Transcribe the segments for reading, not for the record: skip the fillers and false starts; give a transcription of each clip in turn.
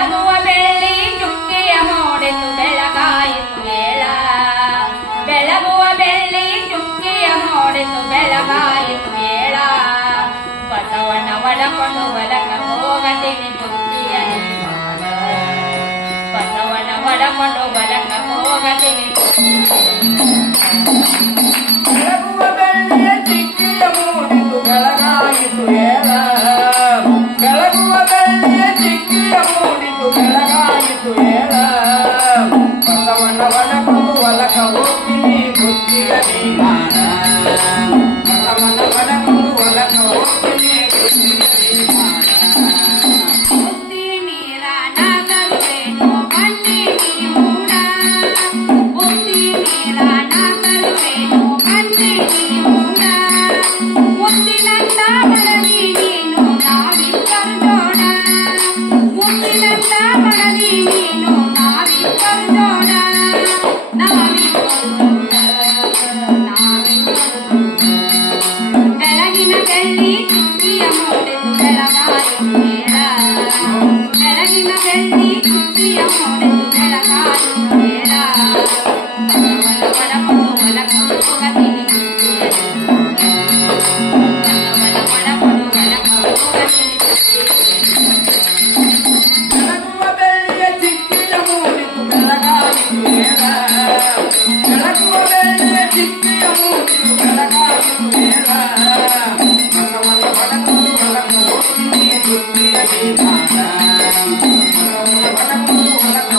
ಬೆಳಗುವ ಬೆಳ್ಳಿ ಚುಕ್ಕಿಯ ಮೂಡಿತು ಬೆಳಗಾಯಿತು ಏಳ ಬೆಳಗುವ ಬೆಳ್ಳಿ ಚುಕ್ಕಿಯ ಮೂಡಿತು ಬೆಳಗಾಯಿತು ಏಳ ಬಸವನ ಒಡಕೊಂಡು ಹೊಲಕ ಹೋಗತೀನಿ ಚುಕ್ಕಿಯ ನಿರ್ಮಾಣ ಬಸವನ ಒಡಕೊಂಡು ಹೊಲಕ ಹೋಗತೀನಿ ಬೆಳಗುವ ಬೆಳ್ಳಿಯ ಚಿಕ್ಕಿಯ ಮೂಡಿತು ಬೆಳಗಾಯಿತು ಏಳ ಬೆಳಗುವ ಬೆಳ್ಳಿಯ ಚಿಕ್ಕಿಯ ಮೂಡಿತು ಬೆಳಗಾಯಿತು ಏಳ ಬಸವನ ಒಡಕೊಂಡು ಹೊಲಕ ಹೋಗ್ತೀನಿ ಬುದ್ಧಿಯ ನಿರ್ಮಾಣ ಬಸವನ ಒಡಕೊಂಡು ಹೊಲಕ ಹೋಗ್ತೀನಿ ಬುದ್ಧಿಯ ನಿರ್ಮಾಣ ಬುದ್ಧಿ ಮೀರ ನಾಗರುವೇನು ಕಣ್ಣಿಗೆ ಮೂಡ ಬುದ್ಧಿ ಮೀರ ನಾಗರುವೇನು ಕಣ್ಣಿಗೆ ಮೂಡ ಮುತ್ತಿನಂತ ಮಡದಿ ನೀನು ನಾವಿಬ್ಬರು ಜೋಡ ಮುತ್ತಿನಂತ ಮಡದಿ ನೀನು ನಾವಿಬ್ಬರು ಜೋಡ ನಾವಿಬ್ಬರು ಬೆಳಗಿನ ಬೆಳ್ಳಿ ಚುಕ್ಕಿಯ ಮೂಡಿತು ಬೆಳಗಾಯಿತು ಏಳ ಬೆಳಗಿನ ಬೆಳ್ಳಿ ಚುಕ್ಕಿಯ ಮೂಡಿತು ಬೆಳಗಾಯಿತು ಏಳ ಬಸವನ ಒಡಕೊಂಡು ಹೊಲಕ ಹೋಗತೀನಿ ಬಸವನ ಒಡಕೊಂಡು ಹೊಲಕ ಹೋಗತೀನಿ ಬೆಳಗುವ ಬೆಳ್ಳಿಯ ಚಿಕ್ಕಿಯ ಮೂಡಿತು ಬೆಳಗಾಯಿತು ಏಳ ಬೆಳಗುವ ಬೆಳ್ಳಿಯ ಚಿಕ್ಕಿಯ ಮೂಡಿತು ಬೆಳಗಾಯಿತು ಏಳ ಬಸವನ ಒಡಕೊಂಡು ಹೊಲಕ ಹೋಗ್ತೀನಿ ಬುದ್ಧಿಯ ನಿರ್ಮಾಣ ಬಸವನ ಒಡಕೊಂಡು ಹೊಲಕ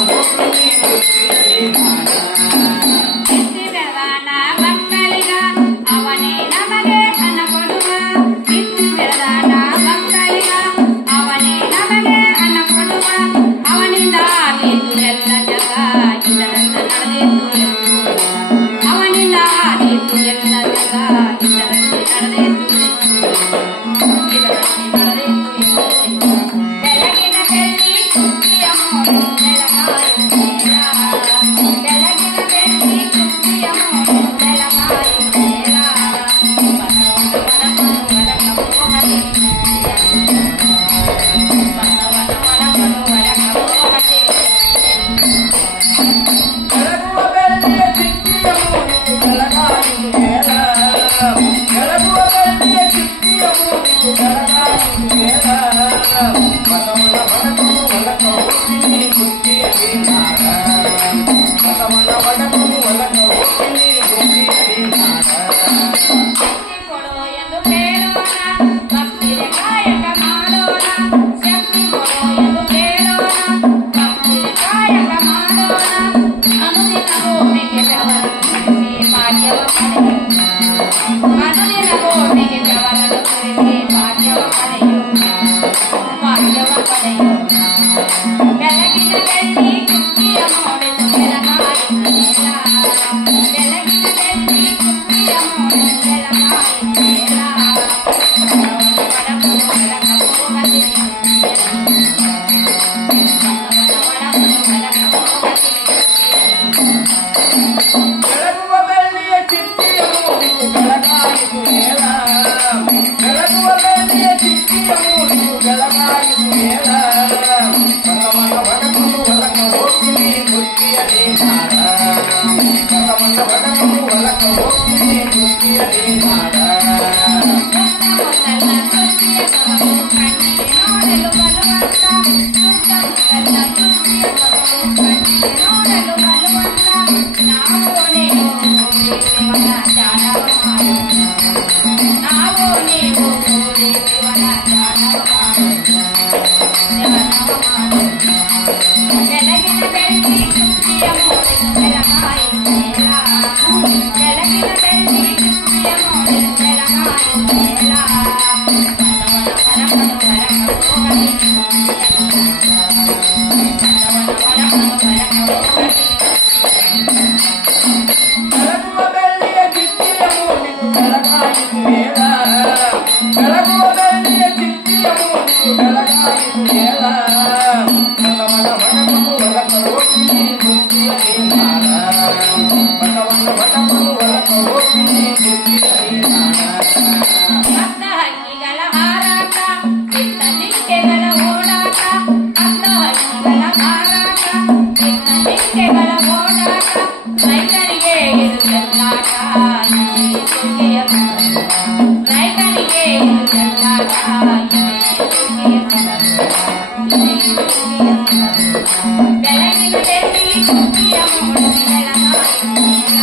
ಬೆಳಗಿನ ಬೆಳ್ಳಿ ಕುಂಬಿಯ ಮೂಡಿತು ಬೆಳಗಾಯಿತು ಮೇಳ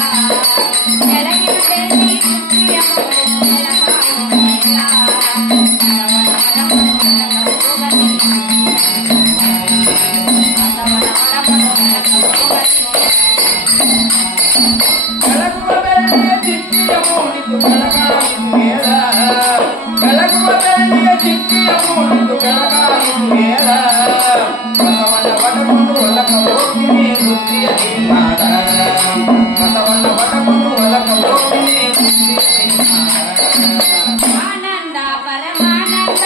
ಬೆಳಗಿನ ಬೆಳ್ಳಿ ಕುಂಬಿಯ ಮೂಡಿತು ಬೆಳಗಾಯಿತು ಮೇಳ ಬೆಳಗುವ ಬೆಳ್ಳಿಯ ಚಿಕ್ಕಿಯ ಮೂಡಿತು ಬೆಳಗಾಯಿತು ಮೇಳ ಬೆಳಗುವ ಬೆಳ್ಳಿಯ ಚಿಕ್ಕಿಯ ಮೂಡಿತು ಬೆಳಗಾಯಿತು ಮೇಳ ಬಸವನ ಒಡಕೊಂಡು ಹೊಲಕ ಹೋಗಿನಿ ಬುದ್ಧಿಯ ಮಾಡ ಬಸವನ ಒಡಕೊಂಡು ಹೊಲಕ ಹೋಗಿನಿ ಬುದ್ಧಿಯ ಆನಂದ ಪರಮಾನಂದ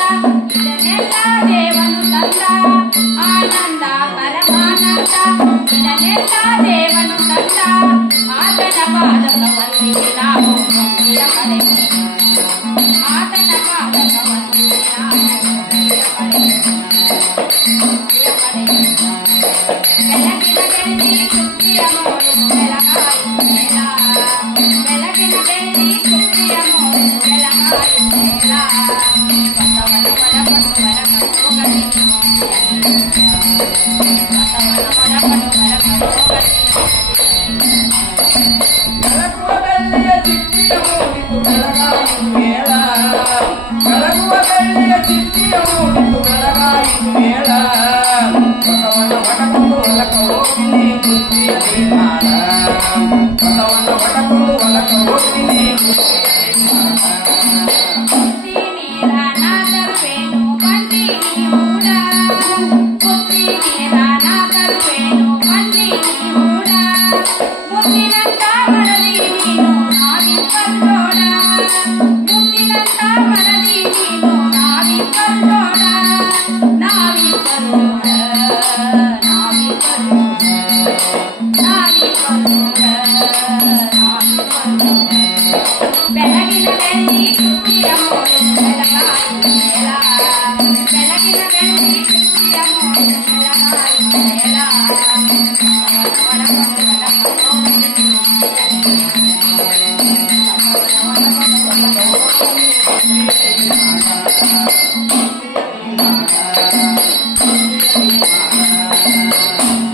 ಇದನ್ನೆಲ್ಲ ದೇವನು ತಂದ ಆನಂದ ಪರಮಾನಂದ ಇದನ್ನೆಲ್ಲ ದೇವನು ತಂದ ಆತನ ಪಾದಕ ವಂದಿಸಿ ನಾವು ಭಕ್ತಿಯ ಪಡೆಯೋಣ ಆತನ ಪಾದಕ ವಂದಿಸಿ ನಾವು ಭಕ್ತಿಯ ಪಡೆಯೋಣ ಬೆಳಗಿನ ಬೆಳ್ಳಿ ಕುಂಬಿಯ ಮೂಡಿತು ಬೆಳಗಾಯಿತು ಮೇಳ ಬೆಳಗಿನ ಬೆಳ್ಳಿ ಕುಂಬಿಯ ಮೂಡಿತು ಬೆಳಗಾಯಿತು ಮೇಳ ಬಸವನ ಒಳಪಡು ಹೊರಕಟ್ಟೋಗಲಿ ಬಸವನ ಒಳಪಡು ಹೊರಕಟ್ಟೋಗಲಿ ಬೆಳಗುವ ಬೆಳ್ಳಿಯ ಚಿಕ್ಕಿಯ ಮೂಡಿತು ಬೆಳಗಾಯಿತು ಮೇಳ ಬೆಳಗುವ ಬೆಳ್ಳಿಯ ಚಿಕ್ಕಿಯ ಮೂಡಿತು ಬೆಳಗಾಯಿತು ಮೇಳ ಬಸವನ ಒಡಕೊಂಡು ಹೊಲಕ ಹೋಗಿನಿ ಬುದ್ಧಿಯ ಮಾಡ ಬಸವನ ಒಡಕೊಂಡು ಹೊಲಕ ಹೋಗಿನಿ ಬುದ್ಧಿಯ ಮಾಡ ಬುದ್ಧಿ ನೀರ ನಾದರುವೇನು ಬಂದಿ ಮೂಡ ಬುದ್ಧಿ ನೀರ